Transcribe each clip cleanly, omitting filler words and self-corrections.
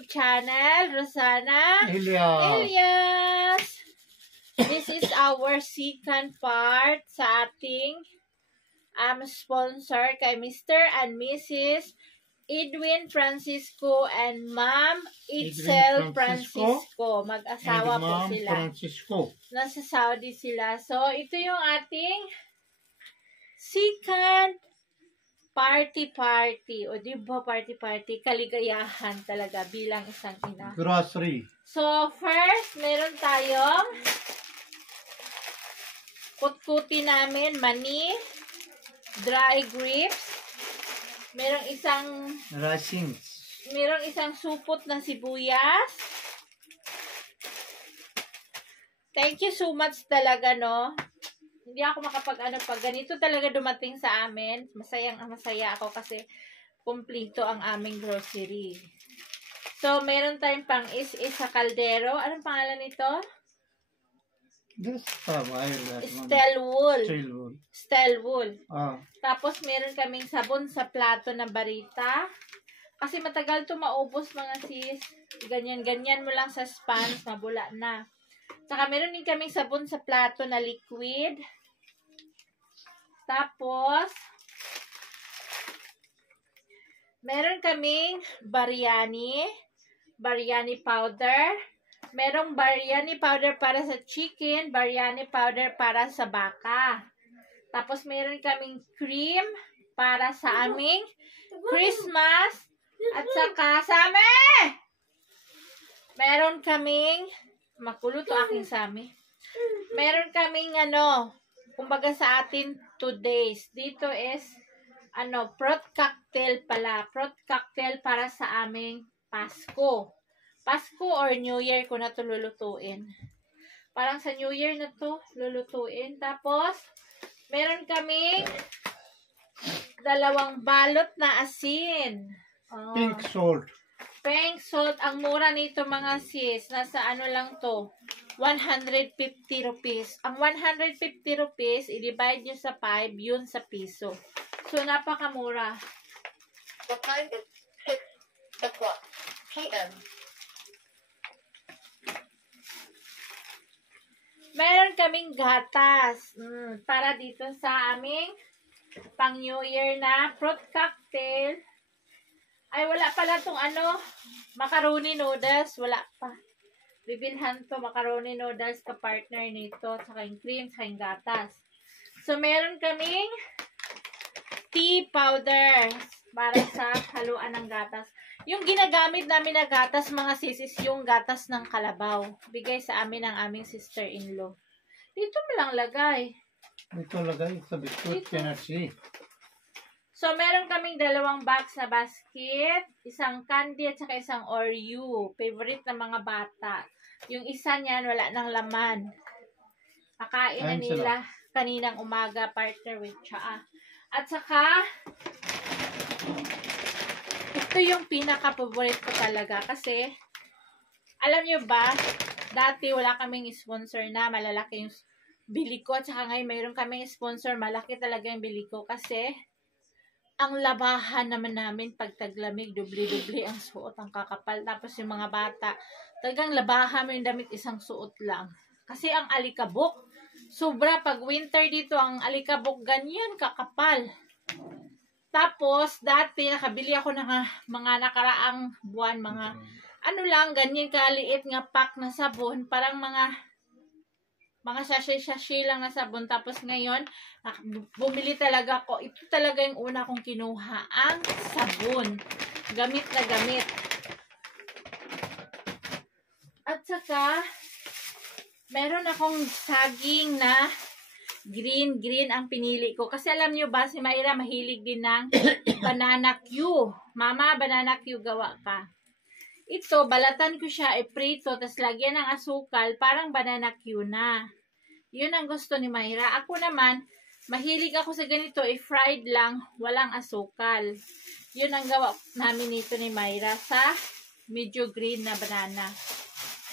YouTube channel, Rosana Elias. This is our second part sa ating sponsor kay Mr. and Mrs. Edwin Francisco and Ma'am Itzel Francisco. Mag-asawa po sila. Nasa Saudi sila. So, ito yung ating second party. O diba party? Kaligayahan talaga bilang isang ina. Grocery. So, first, meron tayong kutkuti namin, mani, dry grapes, merong isang raisins. Merong isang supot na sibuyas. Thank you so much talaga, no? Hindi ako makapag-ano pag ganito talaga dumating sa amin. Masaya ako kasi kumpleto ang aming grocery. So, meron tayong pang is-is sa kaldero. Anong pangalan nito? Stelwool. Tapos, meron kaming sabon sa plato na barita. Kasi matagal to maubos, mga sis. Ganyan mo lang sa spans, mabula na. Saka, meron din kaming sabon sa plato na liquid. Tapos, meron kaming biryani powder. Merong biryani powder para sa chicken, biryani powder para sa baka. Tapos, meron kaming cream para sa aming Christmas. At saka, meron kaming, makulo to aking sami. Meron kaming, kumbaga sa atin, 2 days. Dito is, fruit cocktail pala. Fruit cocktail para sa aming Pasko. Pasko or New Year ko na to lulutuin. Parang sa New Year na to lulutuin. Tapos, meron kaming 2 balot na asin. Pink salt. Pink salt. Ang mura nito, mga sis. Nasa lang to. 150 rupees. Ang 150 rupees, i-divide nyo sa 5, yun sa piso. So, napakamura. What time is the clock? PM. Meron kaming gatas. Para dito sa aming pang New Year na fruit cocktail. Ay, wala pala tong macaroni noodles. Wala pa. Bibilhan to macaroni noodles ka partner nito. Saka yung cream, saka yung gatas. So, meron kaming tea powder para sa haluan ng gatas. Yung ginagamit namin na gatas, mga sis, yung gatas ng kalabaw. Bigay sa amin ng aming sister-in-law. Dito mo lang lagay. Dito lagay sa biscuit, pinarsi. So, meron kaming 2 box na basket, isang candy at saka isang Oreo. Favorite ng mga bata. Yung isa niyan, wala nang laman. Kakain na nila kaninang umaga, partner with tsaa. At saka, ito yung pinaka-favorite ko talaga. Kasi, alam nyo ba, dati wala kaming sponsor na malalaki yung bili ko. At saka ngayon, mayroon kaming sponsor, malaki talaga yung bili ko. Kasi, ang labahan naman namin pag taglamig, dubli-dubli ang suot, ang kakapal. Tapos yung mga bata, talagang labahan mo yung damit, isang suot lang. Kasi ang alikabok, sobra pag winter dito, ang alikabok ganyan, kakapal. Tapos, dati, nakabili ako ng mga nakaraang buwan, mga ganyan kaliit nga pack na sabon, parang mga sachet-sachet lang na sabon. Tapos ngayon, bumili talaga ako. Ito talaga yung una kong kinuha, ang sabon. Gamit na gamit. At saka, meron akong saging na green ang pinili ko. Kasi alam nyo ba, si Mayra mahilig din ng banana Q. Mama, banana Q gawa ka. Ito, balatan ko siya, iprito, tas lagyan ng asukal, parang banana Q na. Yun ang gusto ni Mayra. Ako naman, mahilig ako sa ganito, i-fried lang, walang asukal. Yun ang gawa namin nito ni Mayra sa medyo green na banana.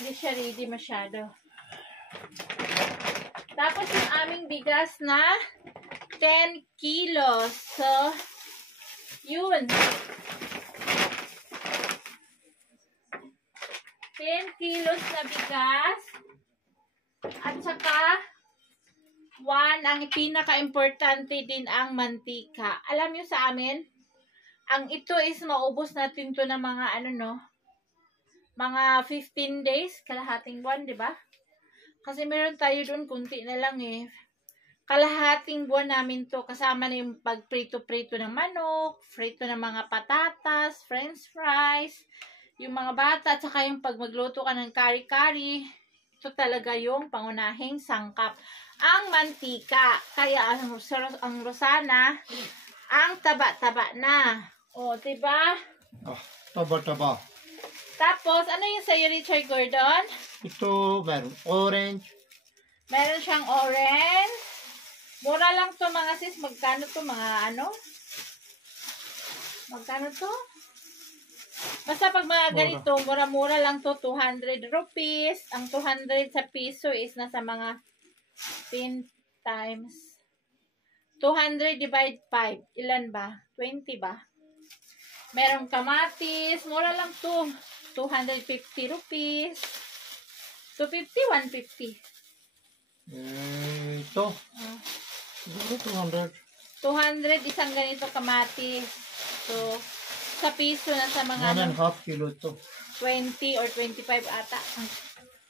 Hindi siya ready masyado. Tapos yung aming bigas na 10 kilos. So, yun. 10 kilos na bigas. At saka, ang pinaka-importante din ang mantika. Alam nyo sa amin, ang ito is maubos natin to ng mga mga 15 days, kalahating buwan, di ba? Kasi meron tayo doon, kunti na lang eh. Kalahating buwan namin to, kasama na yung pagprito-prito ng manok, frito ng mga patatas, french fries, yung mga bata, at saka yung pag magluto ka ng kari-kari. Ito talaga yung pangunahing sangkap. Ang mantika. Kaya ang Rosana, ang taba-taba na. O, diba? Ah, taba-taba. Tapos, ano yung sa'yo, Richard Gordon? Ito, meron orange. Meron siyang orange. Mura lang to mga sis. Magkano to mga Magkano to? Basta pag mga ganito, mura-mura lang to, 200 rupees. Ang 200 sa piso is nasa mga 10 times 200 divide 5. Ilan ba? 20 ba? Merong kamatis. Mura lang to. 250 rupees. 250, 150. Ito. Siguro 200. 200 isang ganito kamatis. So, sa piso na sa mga 1.5 kilo ito. 20 or 25 ata.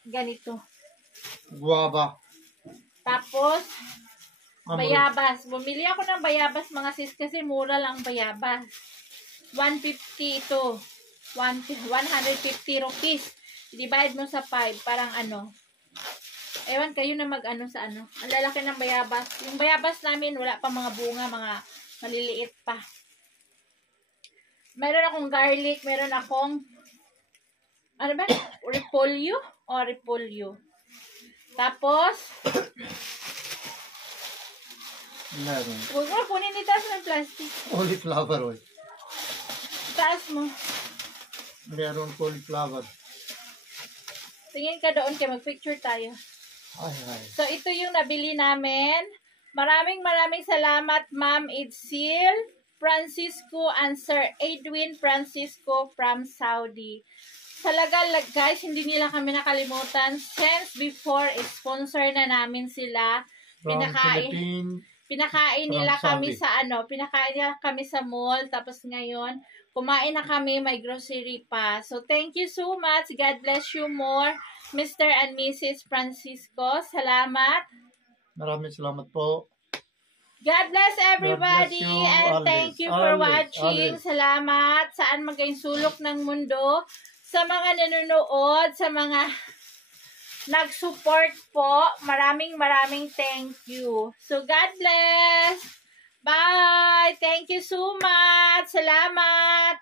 Ganito. Guava. Tapos, bayabas. Bumili ako ng bayabas mga sis kasi mura lang bayabas. 150 ito. 150 rupees. Divide mo sa 5. Parang ewan kayo na sa Ang lalaki ng bayabas. Yung bayabas namin, wala pa mga bunga, mga maliliit pa. Meron akong garlic, meron akong repolyo? Repolyo. Tapos, Meron. huwag mo, punin ni taas ng plastic. Cauliflower oil. Taas mo. Meron cauliflower. Tingin ka doon kaya mag-picture tayo. Ay. So, ito yung nabili namin. Maraming salamat, Ma'am Idsil Francisco and Sir Edwin Francisco from Saudi. Talaga, guys, hindi nila kami nakalimutan. Since before, sponsor na namin sila. From Philippines. Pinakain nila kami sa pinakain nila kami sa mall. Tapos ngayon, kumain na kami, may grocery pa. So, thank you so much. God bless you more, Mr. and Mrs. Francisco. Salamat. Maraming salamat po. God bless everybody. God bless you, and always, thank you for always, watching. always. Salamat. Saan maging sulok ng mundo. Sa mga nanonood, sa mga nag-support po. Maraming thank you. So, God bless. Bye. Thank you so much. Salamat.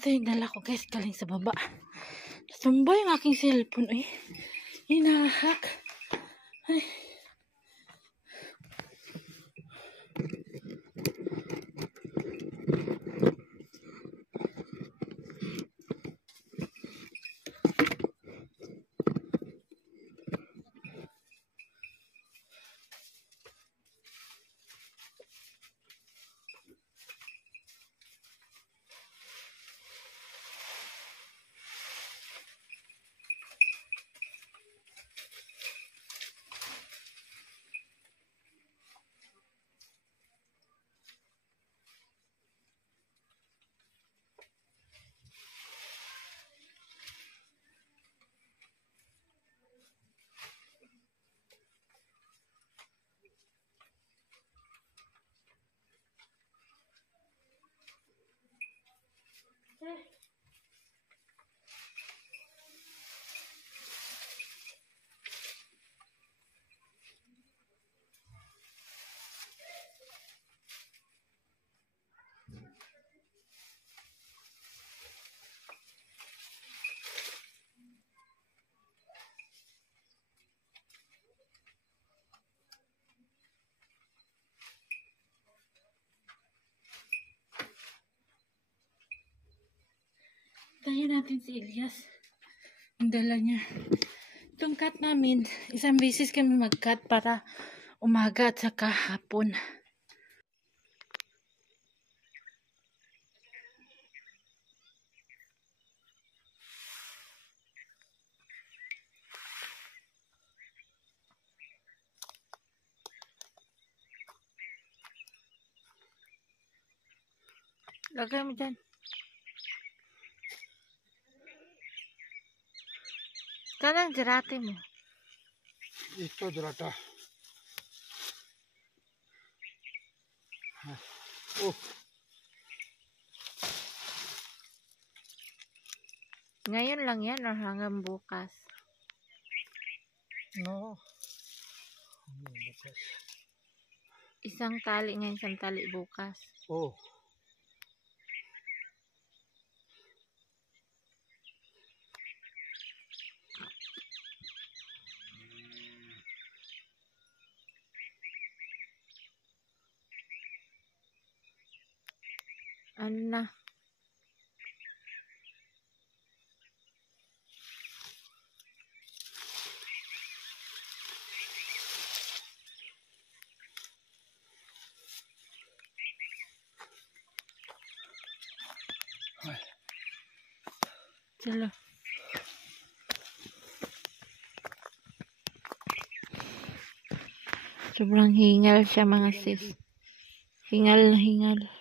Ito yung dala ko guys, galing sa baba. Sumba yung aking cellphone. Ay, hinahak. Ay. Tayo natin si Elias. Ang dala niya. Itong cut namin, isang beses kami mag-cut para umaga at saka hapon. Lagay mo dyan. Kanang dirate mo. Ito, dirata. Oh, Ngayon lang yan o hanggang bukas? no. Isang tali ngayon, isang tali bukas. Oh. Ano na? Chalo. Sobrang hingal siya mga sis. Hingal na hingal.